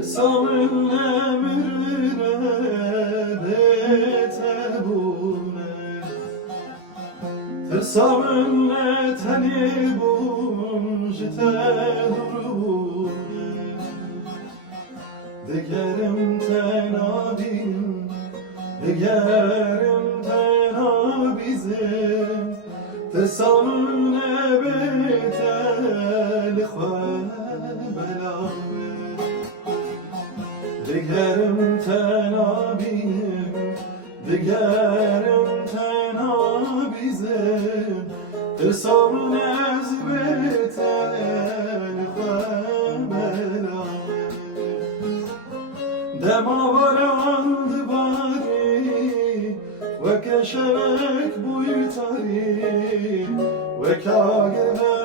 Samın emrine betebune Samın eteni bunjte durune Digerim tenabin Digerim tenabizim Samın ebetel khwebelawe Digerim tenabinim, digerim tenabizim Tırsamın ezbetel khwebelawe Dema varandı bari ve keşerek buytari ve kâgirve